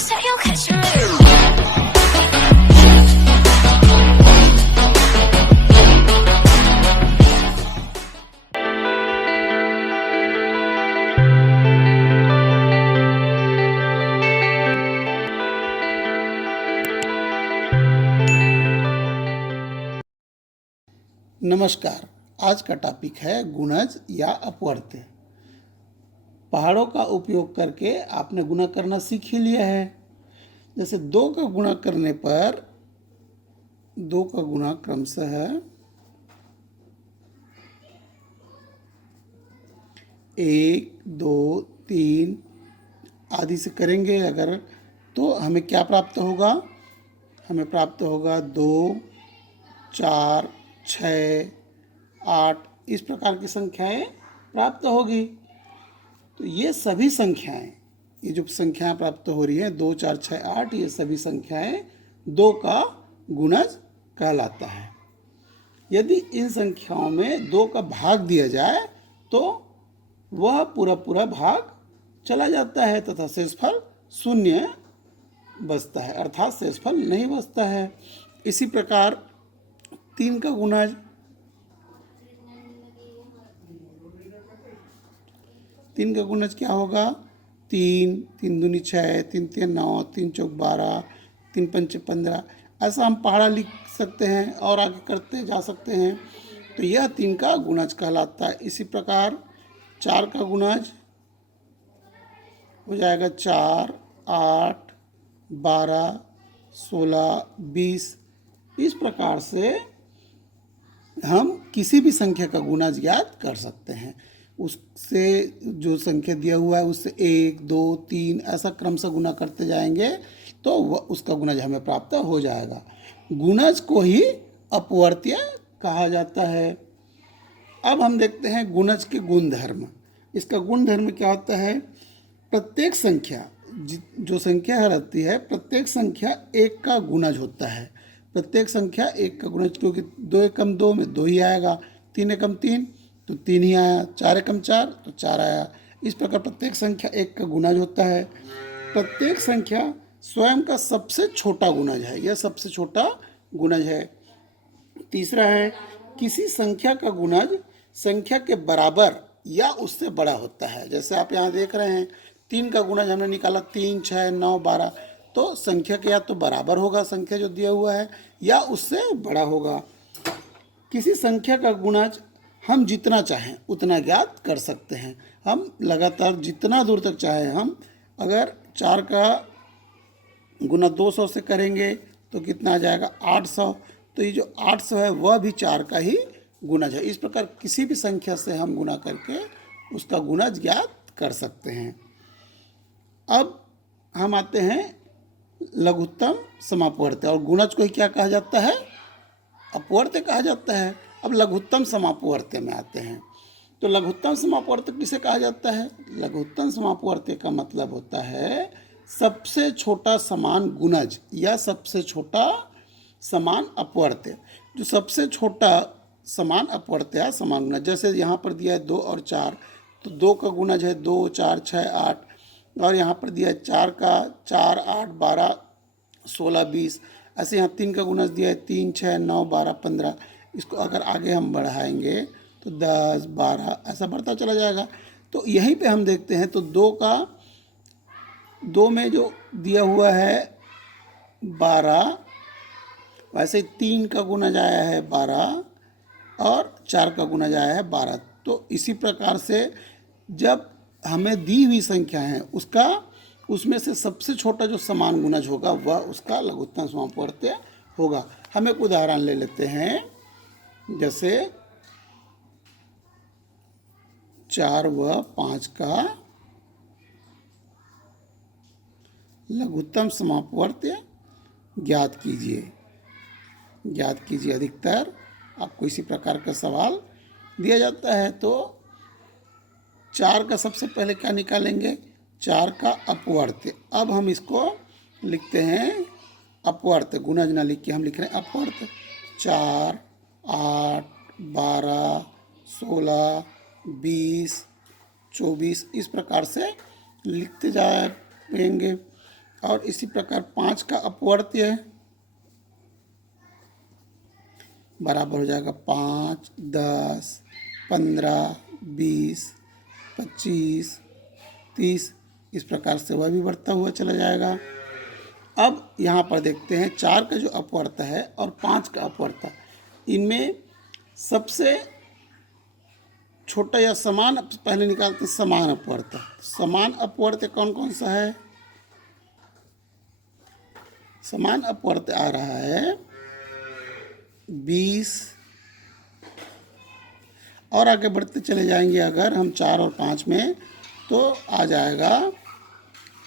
say you'll catch me. नमस्कार। आज का टॉपिक है गुणज या अपवर्त्य। पहाड़ों का उपयोग करके आपने गुणा करना सीख ही लिया है। जैसे दो का गुणा करने पर दो का गुणा क्रमशः है 1, 2, 3 आदि से करेंगे अगर, तो हमें क्या प्राप्त होगा? हमें प्राप्त होगा 2, 4, 6, 8 इस प्रकार की संख्याएं प्राप्त होगी। तो ये सभी संख्याएं, ये जो संख्याएं प्राप्त हो रही हैं 2, 4, 6, 8, ये सभी संख्याएं 2 का गुणज कहलाता है। यदि इन संख्याओं में 2 का भाग दिया जाए तो वह पूरा पूरा भाग चला जाता है तथा शेषफल शून्य बचता है, अर्थात शेषफल नहीं बचता है। इसी प्रकार 3 का गुणज, 3 का गुणज क्या होगा? 3, 3 दूनी 6, 3 3 9, 3 चौक 12, 3 पंचे 15, ऐसा हम पहाड़ा लिख सकते हैं और आगे करते जा सकते हैं। तो यह 3 का गुणज कहलाता है। इसी प्रकार 4 का गुणज हो जाएगा 4, 8, 12, 16, 20। इस प्रकार से हम किसी भी संख्या का गुणज ज्ञात कर सकते हैं। उससे जो संख्या दिया हुआ है उससे 1, 2, 3 ऐसा क्रमशः गुणा करते जाएंगे तो उसका गुणज हमें प्राप्त हो जाएगा। गुणज को ही अपवर्त्य कहा जाता है। अब हम देखते हैं गुणज के गुणधर्म। इसका गुणधर्म क्या होता है? प्रत्येक संख्या, जो संख्या रहती है, प्रत्येक संख्या 1 का गुणज होता है। प्रत्येक संख्या 1 का गुणज, क्योंकि 2 एकम 2 में 2 ही आएगा, 3 एकम 3 तो 3 ही आया, 4 एकम 4 तो 4 आया। इस प्रकार प्रत्येक संख्या 1 का गुणज होता है। प्रत्येक संख्या स्वयं का सबसे छोटा गुणज है, यह सबसे छोटा गुणज है। तीसरा है, किसी संख्या का गुणज संख्या के बराबर या उससे बड़ा होता है। जैसे आप यहाँ देख रहे हैं 3 का गुणज हमने निकाला, 3, 6, 9, 12, तो संख्या के या तो बराबर होगा संख्या जो दिया हुआ है या उससे बड़ा होगा। किसी संख्या का गुणज हम जितना चाहें उतना ज्ञात कर सकते हैं। हम लगातार जितना दूर तक चाहें, हम अगर 4 का गुना 200 से करेंगे तो कितना आ जाएगा? 800। तो ये जो 800 है वह भी 4 का ही गुणज है। इस प्रकार किसी भी संख्या से हम गुणा करके उसका गुणज ज्ञात कर सकते हैं। अब हम आते हैं लघुत्तम समापवर्त्य, और गुणज को ही क्या कहा जाता है? अपवर्त्य कहा जाता है। अब लघुत्तम समापवर्त्य में आते हैं। तो लघुत्तम समापवर्त्य किसे कहा जाता है? लघुत्तम समापवर्त्य का मतलब होता है सबसे छोटा समान गुणज या सबसे छोटा समान अपवर्त्य। जो सबसे छोटा समान अपवर्त्य या समान गुणज, जैसे यहाँ पर दिया है 2 और 4, तो 2 का गुणज है 2, 4, 6, 8, और यहाँ पर दिया है 4 का 4, 8, 12, 16, 20। ऐसे यहाँ 3 का गुणज दिया है 3, 6, 9, 12, 15। इसको अगर आगे हम बढ़ाएंगे तो 10, 12 ऐसा बढ़ता चला जाएगा। तो यहीं पे हम देखते हैं तो 2 में जो दिया हुआ है 12, वैसे ही 3 का गुणज आया है 12 और 4 का गुणज आया है 12। तो इसी प्रकार से जब हमें दी हुई संख्या है उसमें से सबसे छोटा जो समान गुणज होगा वह उसका लघुत्तम समापवर्त्य होगा। हम एक उदाहरण ले लेते हैं। जैसे 4 व 5 का लघुत्तम समापवर्त्य ज्ञात कीजिए। अधिकतर आपको इसी प्रकार का सवाल दिया जाता है। तो 4 का सबसे पहले क्या निकालेंगे? 4 का अपवर्त्य। अब हम इसको लिखते हैं अपवर्त्य, गुणज ना लिख के हम लिख रहे हैं अपवर्त्य। 4, 8, 12, 16, 20, 24 इस प्रकार से लिखते जाएंगे। और इसी प्रकार 5 का अपवर्त्य बराबर हो जाएगा 5, 10, 15, 20, 25, 30। इस प्रकार से वह भी बढ़ता हुआ चला जाएगा। अब यहाँ पर देखते हैं 4 का जो अपवर्त है और 5 का अपवर्त, इनमें सबसे छोटा या समान पहले निकालते हैं समान अपवर्त। समान अपवर्त कौन कौन सा है? समान अपवर्त आ रहा है 20, और आगे बढ़ते चले जाएंगे अगर हम 4 और 5 में, तो आ जाएगा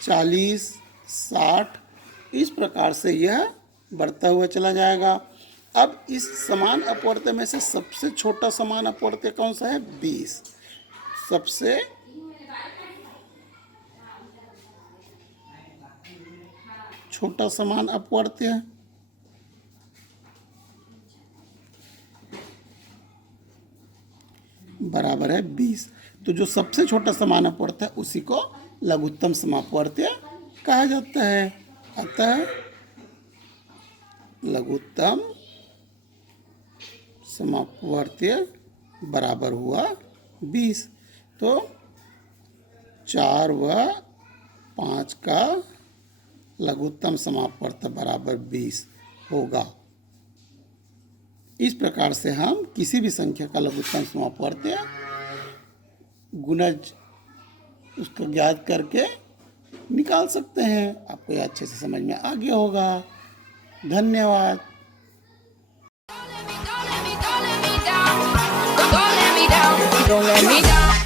40, 60। इस प्रकार से यह बढ़ता हुआ चला जाएगा। अब इस समान अपवर्त्य में से सबसे छोटा समान अपवर्त्य कौन सा है? 20। सबसे छोटा समान अपवर्त्य बराबर है 20। तो जो सबसे छोटा समान अपवर्त्य है उसी को लघुत्तम समापवर्त्य कहा जाता है। अतः लघुत्तम समापवर्त्य बराबर हुआ 20। तो 4 व 5 का लघुत्तम समापवर्त्य बराबर 20 होगा। इस प्रकार से हम किसी भी संख्या का लघुत्तम समापवर्त्य गुणज उसको ज्ञात करके निकाल सकते हैं। आपको यह अच्छे से समझ में आ गया होगा। धन्यवाद। Don't let me down. Don't let me down.